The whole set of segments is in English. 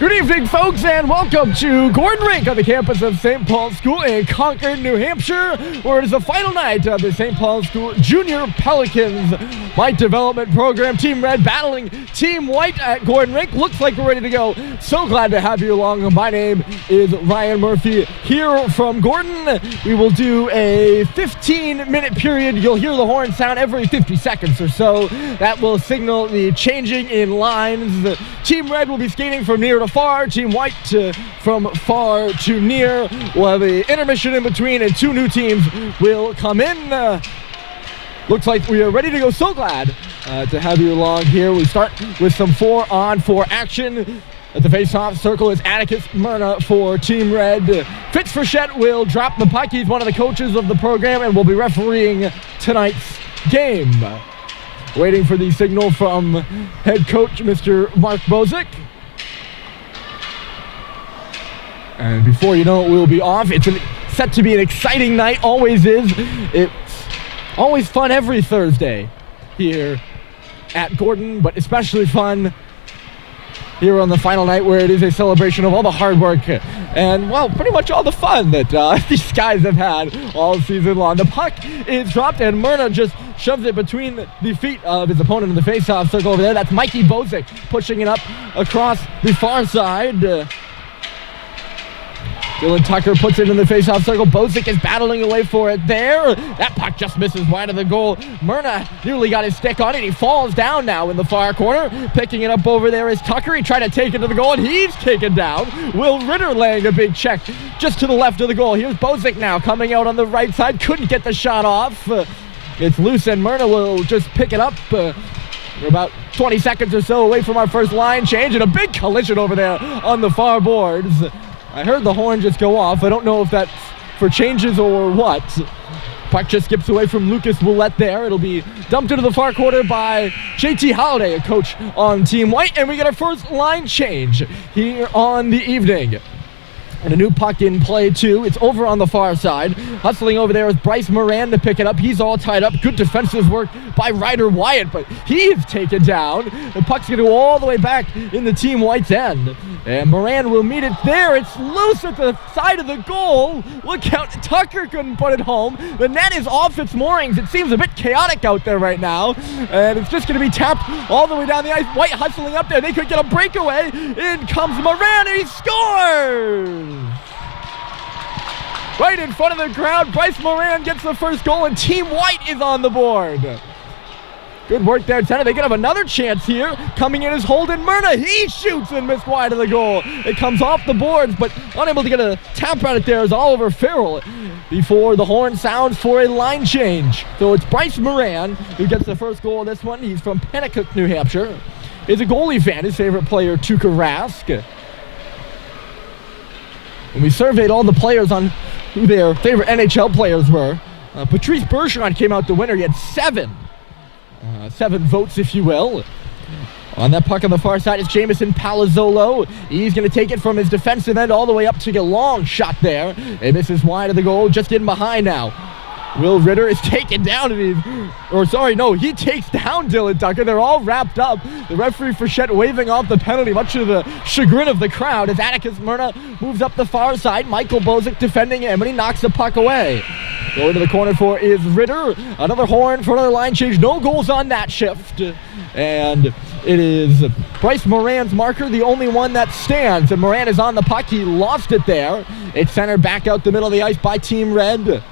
Good evening, folks, and welcome to Gordon Rink on the campus of St. Paul's School in Concord, New Hampshire, where it is the final night of the St. Paul's School Junior Pelicans Mite Development Program. Team Red battling Team White at Gordon Rink. Looks like we're ready to go. So glad to have you along. My name is Ryan Murphy here from Gordon. We will do a 15-minute period. You'll hear the horn sound every 50 seconds or so. That will signal the changing in lines. Team Red will be skating from near to far, Team White from far to near. We'll have an intermission in between, and two new teams will come in. Looks like we are ready to go. So glad to have you along here. We start with some 4-on-4 action. At the face-off circle is Atticus Myrna for Team Red. Fitz Frechette will drop the puck. He's one of the coaches of the program and will be refereeing tonight's game. Waiting for the signal from head coach Mr. Mark Bozick. And before you know it, we'll be off. It's set to be an exciting night, always is. It's always fun every Thursday here at Gordon, but especially fun here on the final night where it is a celebration of all the hard work and, well, pretty much all the fun that these guys have had all season long. The puck is dropped, and Myrna just shoves it between the feet of his opponent in the face-off circle over there. That's Mikey Bozick pushing it up across the far side. Dylan Tucker puts it in the face-off circle. Bozick is battling away for it there. That puck just misses wide of the goal. Myrna nearly got his stick on it. He falls down now in the far corner. Picking it up over there is Tucker. He tried to take it to the goal, and he's taken down. Will Ritter laying a big check just to the left of the goal. Here's Bozick now coming out on the right side. Couldn't get the shot off. It's loose, and Myrna will just pick it up. We're about 20 seconds or so away from our first line change, and a big collision over there on the far boards. I heard the horn just go off. I don't know if that's for changes or what. Puck just skips away from Lucas Willette there. It'll be dumped into the far corner by JT Halliday, a coach on Team White. And we get our first line change here on the evening. And a new puck in play, too. It's over on the far side. Hustling over there is Bryce Moran to pick it up. He's all tied up. Good defensive work by Ryder Wyatt, but he's taken down. The puck's going to go all the way back in the Team White's end. And Moran will meet it there. It's loose at the side of the goal. Look out. Tucker couldn't put it home. The net is off its moorings. It seems a bit chaotic out there right now. And it's just going to be tapped all the way down the ice. White hustling up there. They could get a breakaway. In comes Moran, and he scores! Right in front of the crowd, Bryce Moran gets the first goal, and Team White is on the board. Good work there, Tanner. They could have another chance here. Coming in is Holden Myrna. He shoots and missed wide of the goal. It comes off the boards, but unable to get a tap at it there is Oliver Farrell before the horn sounds for a line change. So it's Bryce Moran who gets the first goal of this one. He's from Pennacook, New Hampshire. He's a goalie fan. His favorite player, Tuukka Rask. And we surveyed all the players on who their favorite NHL players were. Patrice Bergeron came out the winner. He had seven votes, if you will. On that puck on the far side is Jamison Palazzolo. He's going to take it from his defensive end all the way up to a long shot there. It misses wide of the goal, just in behind now. Will Ritter is taken down, he takes down Dylan Tucker. They're all wrapped up. The referee Frechette waving off the penalty, much to the chagrin of the crowd, as Atticus Myrna moves up the far side. Michael Bozick defending him, and he knocks the puck away. Going to the corner for is Ritter. Another horn for another line change. No goals on that shift. And it is Bryce Moran's marker, the only one that stands. And Moran is on the puck. He lost it there. It's centered back out the middle of the ice by Team Red.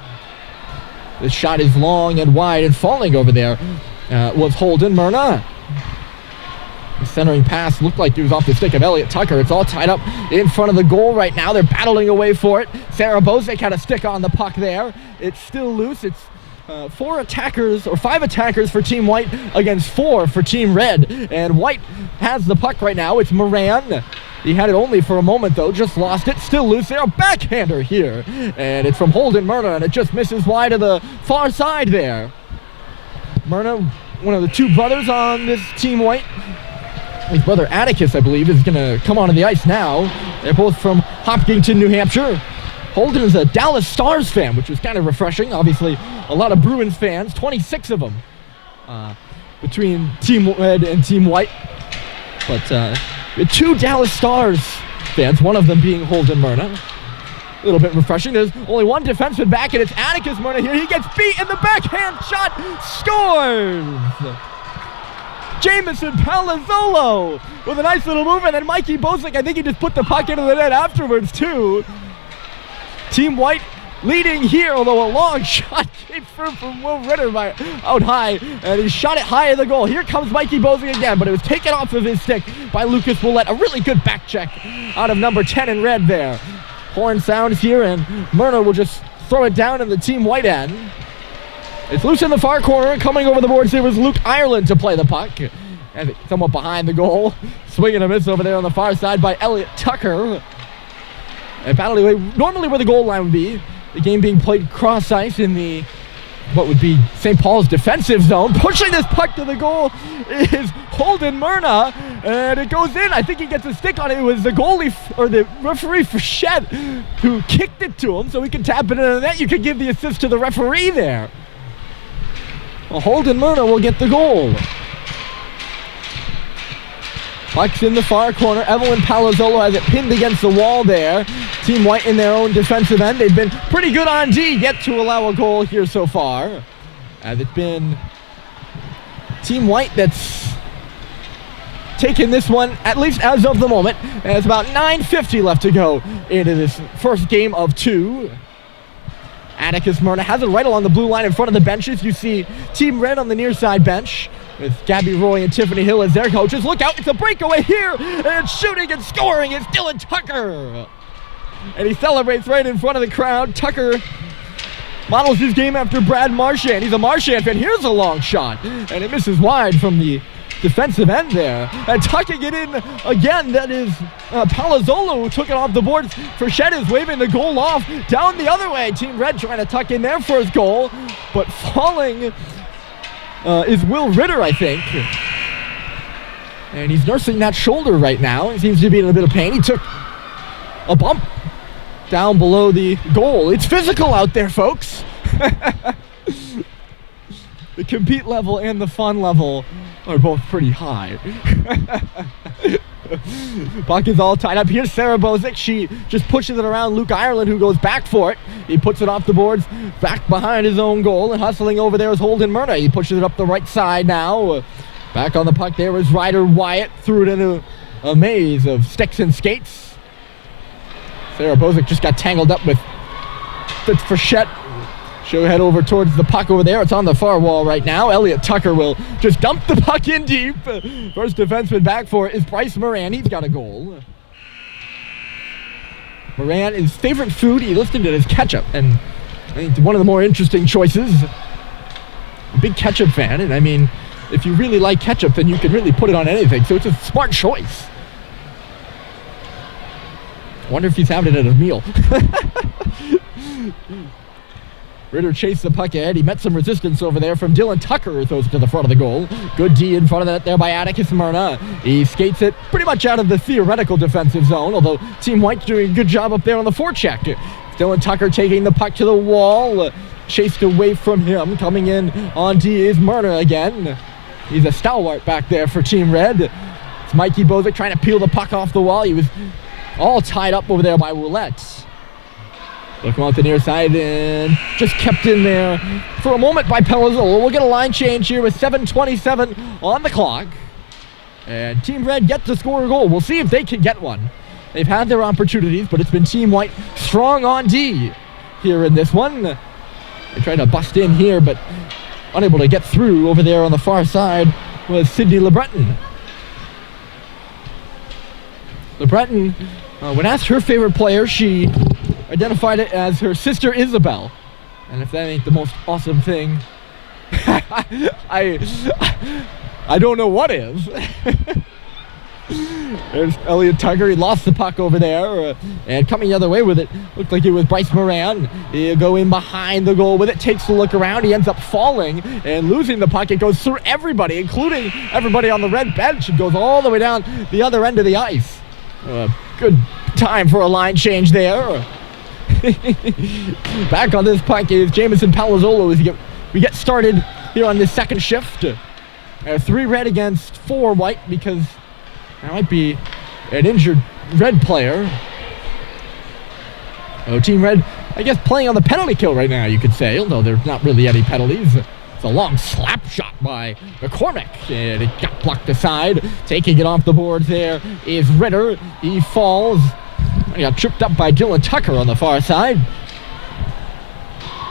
This shot is long and wide, and falling over there was Holden Myrna. The centering pass looked like it was off the stick of Elliot Tucker. It's all tied up in front of the goal right now. They're battling away for it. Sarah Bozick had a stick on the puck there. It's still loose. It's 5 attackers for Team White against 4 for Team Red. And White has the puck right now. It's Moran. He had it only for a moment, though. Just lost it. Still loose there. A backhander here. And it's from Holden Myrna, and it just misses wide of the far side there. Myrna, one of the two brothers on this Team White. His brother Atticus, I believe, is going to come onto the ice now. They're both from Hopkinton, New Hampshire. Holden is a Dallas Stars fan, which was kind of refreshing. Obviously, a lot of Bruins fans, 26 of them between Team Red and Team White. But with 2 Dallas Stars fans, one of them being Holden Myrna. A little bit refreshing. There's only one defenseman back, and it's Atticus Myrna here. He gets beat in the backhand shot, scores! Jamison Palazzolo with a nice little move, and then Mikey Bosick, I think he just put the puck into the net afterwards too. Team White leading here, although a long shot came through from Will Ritter by out high, and he shot it high in the goal. Here comes Mikey Bosick again, but it was taken off of his stick by Lucas Willett. A really good back check out of number 10 in red there. Horn sounds here, and Myrna will just throw it down in the Team White end. It's loose in the far corner. Coming over the boards, there was Luke Ireland to play the puck. And somewhat behind the goal. Swing and a miss over there on the far side by Elliot Tucker. And battle away, normally where the goal line would be. The game being played cross ice in the, what would be St. Paul's defensive zone. Pushing this puck to the goal is Holden Myrna. And it goes in. I think he gets a stick on it. It was the goalie, or the referee Frechette, who kicked it to him so he could tap it into the net. You could give the assist to the referee there. Well, Holden Myrna will get the goal. Puck's in the far corner. Evelyn Palazzolo has it pinned against the wall there. Team White in their own defensive end. They've been pretty good on D, yet to allow a goal here so far. As it's been Team White that's taken this one, at least as of the moment. And it's about 9:50 left to go into this first game of 2. Atticus Myrna has it right along the blue line in front of the benches. You see Team Red on the near side bench with Gabby Roy and Tiffany Hill as their coaches. Look out, it's a breakaway here, and shooting and scoring is Dylan Tucker. And he celebrates right in front of the crowd. Tucker models his game after Brad Marchand. He's a Marchand fan. Here's a long shot, and it misses wide from the defensive end there. And tucking it in again, that is Palazzolo, who took it off the boards. Frechette is waving the goal off down the other way. Team Red trying to tuck in their first goal, but falling is Will Ritter, I think. And he's nursing that shoulder right now. He seems to be in a bit of pain. He took a bump down below the goal. It's physical out there, folks. The compete level and the fun level are both pretty high. Puck is all tied up. Here's Sarah Bosick. She just pushes it around Luke Ireland, who goes back for it. He puts it off the boards, back behind his own goal, and hustling over there is Holden Myrna. He pushes it up the right side now. Back on the puck there is Ryder Wyatt. Threw it into a maze of sticks and skates. Sarah Bosick just got tangled up with Frechette. She'll head over towards the puck over there. It's on the far wall right now. Elliot Tucker will just dump the puck in deep. First defenseman back for it is Bryce Moran. He's got a goal. Moran, his favorite food, he listed it as ketchup. And I think one of the more interesting choices. A big ketchup fan. And I mean, if you really like ketchup, then you can really put it on anything. So it's a smart choice. Wonder if he's having it at a meal. Ritter chased the puck ahead. He met some resistance over there from Dylan Tucker, who throws it to the front of the goal. Good D in front of that there by Atticus Myrna. He skates it pretty much out of the theoretical defensive zone, although Team White's doing a good job up there on the forecheck. Dylan Tucker taking the puck to the wall. Chased away from him. Coming in on D is Myrna again. He's a stalwart back there for Team Red. It's Mikey Bosick trying to peel the puck off the wall. He was all tied up over there by Willette. Looking out the near side and just kept in there for a moment by Palazzolo. We'll get a line change here with 7:27 on the clock. And Team Red gets to score a goal. We'll see if they can get one. They've had their opportunities, but it's been Team White strong on D here in this one. They tried to bust in here, but unable to get through. Over there on the far side was Sydney LeBreton. LeBreton, when asked her favorite player, she identified it as her sister Isabel. And if that ain't the most awesome thing, I don't know what is. There's Elliot Tucker. He lost the puck over there, and coming the other way with it looked like it was Bryce Moran. He'll go in behind the goal with it, takes a look around. He ends up falling and losing the puck. It goes through everybody, including everybody on the red bench. It goes all the way down the other end of the ice. Good time for a line change there. Back on this puck is Jamison Palazzolo as we get started here on this second shift. 3 red against 4 white, because there might be an injured Red player. Oh, Team Red, I guess, playing on the penalty kill right now, you could say, although there's not really any penalties. It's a long slap shot by McCormick, and it got blocked aside. Taking it off the board there is Ritter. He falls. He got tripped up by Dylan Tucker on the far side.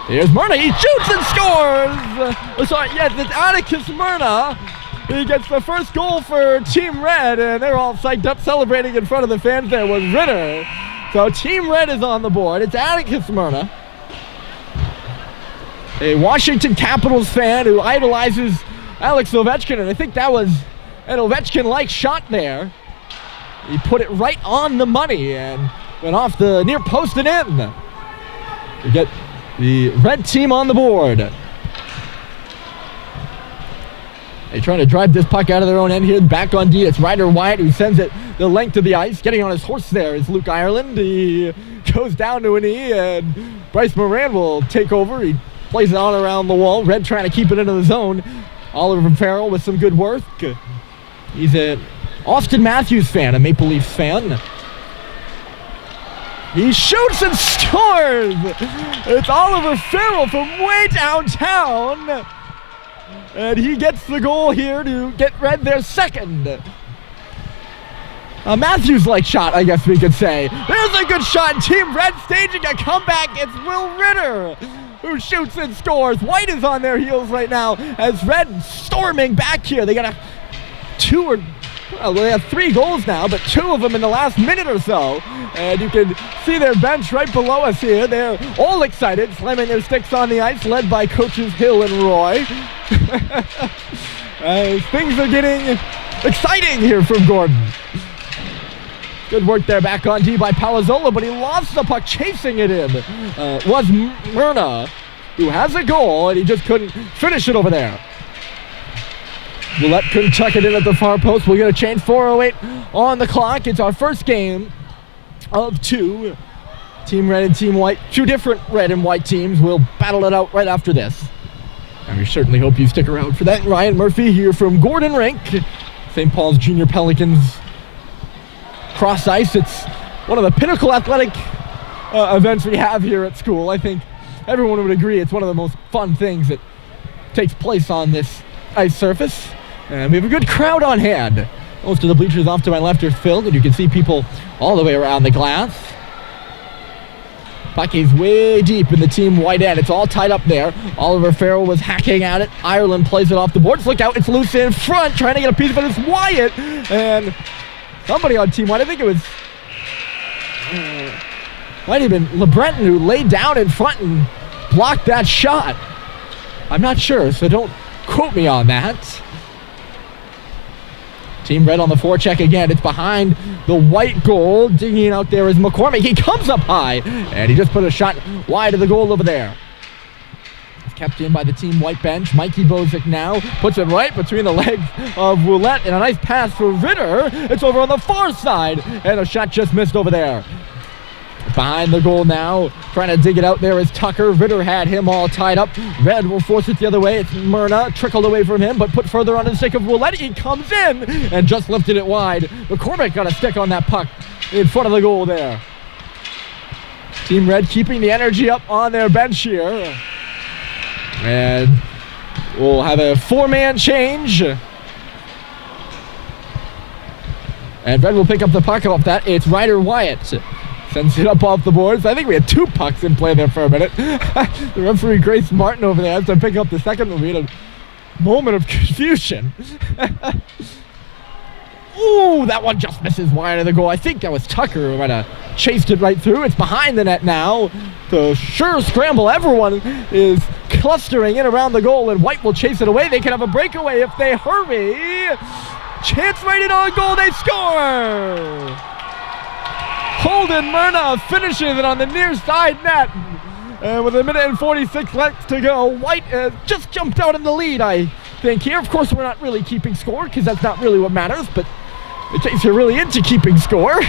Here's Myrna. He shoots and scores! Sorry, yes, it's Atticus Myrna. He gets the first goal for Team Red, and they're all psyched up celebrating in front of the fans. There was Ritter. So Team Red is on the board. It's Atticus Myrna, a Washington Capitals fan who idolizes Alex Ovechkin, and I think that was an Ovechkin-like shot there. He put it right on the money and went off the near post and in to get the Red team on the board. They're trying to drive this puck out of their own end here. Back on D, it's Ryder Wyatt who sends it the length of the ice. Getting on his horse there is Luke Ireland. He goes down to a knee, and Bryce Moran will take over. He plays it on around the wall. Red trying to keep it into the zone. Oliver Farrell with some good work. He's an Austin Matthews fan, a Maple Leafs fan. He shoots and scores! It's Oliver Farrell from way downtown. And he gets the goal here to get Red their second. A Matthews-like shot, I guess we could say. There's a good shot. Team Red staging a comeback. It's Will Ritter who shoots and scores. White is on their heels right now as Red storming back here. They got they have 3 goals now, but 2 of them in the last minute or so. And you can see their bench right below us here. They're all excited, slamming their sticks on the ice, led by coaches Hill and Roy. Things are getting exciting here from Gordon. Good work there back on D by Palazzolo, but he lost the puck chasing it in. Was Myrna, who has a goal, and he just couldn't finish it over there. Willett couldn't tuck it in at the far post. We're going to change. 4:08 on the clock. It's our first game of 2. Team Red and Team White. 2 different red and white teams. We'll battle it out right after this. And we certainly hope you stick around for that. Ryan Murphy here from Gordon Rink. St. Paul's Junior Pelicans cross ice. It's one of the pinnacle athletic events we have here at school. I think everyone would agree it's one of the most fun things that takes place on this ice surface. And we have a good crowd on hand. Most of the bleachers off to my left are filled, and you can see people all the way around the glass. Puck is way deep in the Team White end. It's all tied up there. Oliver Farrell was hacking at it. Ireland plays it off the boards. Look out, it's loose in front, trying to get a piece of it. It's Wyatt, and somebody on Team White, I think it was, might have been LeBreton, who laid down in front and blocked that shot. I'm not sure, so don't quote me on that. Team Red on the forecheck again. It's behind the White goal. Digging out there is McCormick. He comes up high, and he just put a shot wide of the goal over there. It's kept in by the Team White bench. Mikey Bozic now puts it right between the legs of Roulette, and a nice pass for Ritter. It's over on the far side, and a shot just missed over there. Behind the goal now, trying to dig it out there is Tucker. Ritter had him all tied up. Red will force it the other way. It's Myrna, trickled away from him, but put further on the stick of Roulette. He comes in and just lifted it wide. McCormick got a stick on that puck in front of the goal there. Team Red keeping the energy up on their bench here. And we'll have a 4-man change. And Red will pick up the puck off that. It's Ryder Wyatt. Sends it up off the boards. I think we had 2 pucks in play there for a minute. The referee, Grace Martin, over there has to pick up the second one. We had a moment of confusion. Ooh, that one just misses wide of the goal. I think that was Tucker who might have chased it right through. It's behind the net now. The sure scramble. Everyone is clustering in around the goal, and White will chase it away. They can have a breakaway if they hurry. Chance right in on goal. They score! Holden Myrna finishes it on the near side net. And with 1:46 left to go, White just jumped out in the lead, I think, here. Of course, we're not really keeping score, because that's not really what matters, but it takes you really into keeping score.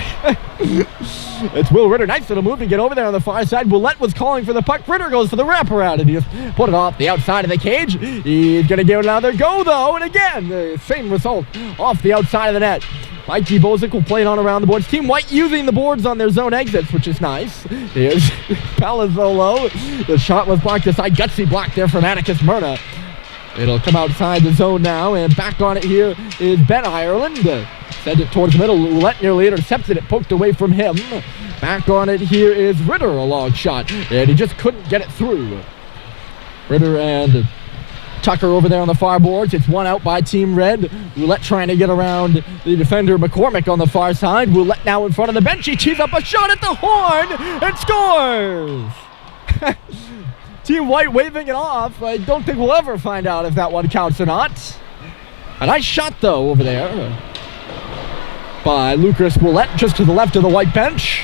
It's Will Ritter. Nice little move to get over there on the far side. Willette was calling for the puck. Ritter goes for the wraparound, and he just put it off the outside of the cage. He's going to give it another go, though, and again, the same result off the outside of the net. Mite Bozic will play it on around the boards. Team White using the boards on their zone exits, which is nice. Here's Palazzolo. The shot was blocked aside. Gutsy block there from Atticus Myrna. It'll come outside the zone now, and back on it here is Ben Ireland. Send it towards the middle. Roulette nearly intercepted it, poked away from him. Back on it here is Ritter, a long shot, and he just couldn't get it through. Ritter and Tucker over there on the far boards. It's one out by Team Red. Roulette trying to get around the defender McCormick on the far side. Roulette now in front of the bench. He tees up a shot at the horn and scores! Team White waving it off. I don't think we'll ever find out if that one counts or not. A nice shot, though, over there by Lucas Roulette, just to the left of the White bench.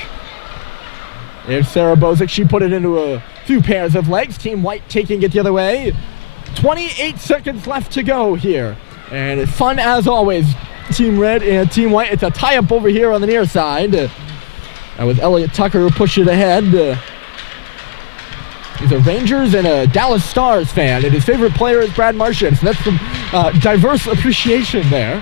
There's Sarah Bozic. She put it into a few pairs of legs. Team White taking it the other way. 28 seconds left to go here. And it's fun as always. Team Red and Team White. It's a tie-up over here on the near side. That was Elliot Tucker who pushed it ahead. He's a Rangers and a Dallas Stars fan, and his favorite player is Brad Marchand. So that's some diverse appreciation there.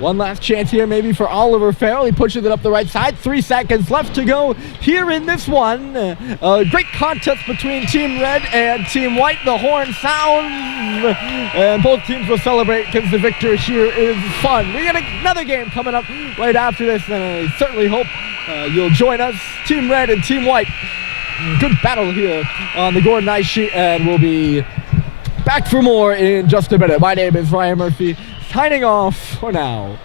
One last chance here maybe for Oliver Farrell. He pushes it up the right side. 3 seconds left to go here in this one. A great contest between Team Red and Team White. The horn sounds, and both teams will celebrate because the victory here is fun. We got another game coming up right after this, and I certainly hope you'll join us. Team Red and Team White. Good battle here on the Gordon Ice Sheet, and we'll be back for more in just a minute. My name is Ryan Murphy, signing off for now.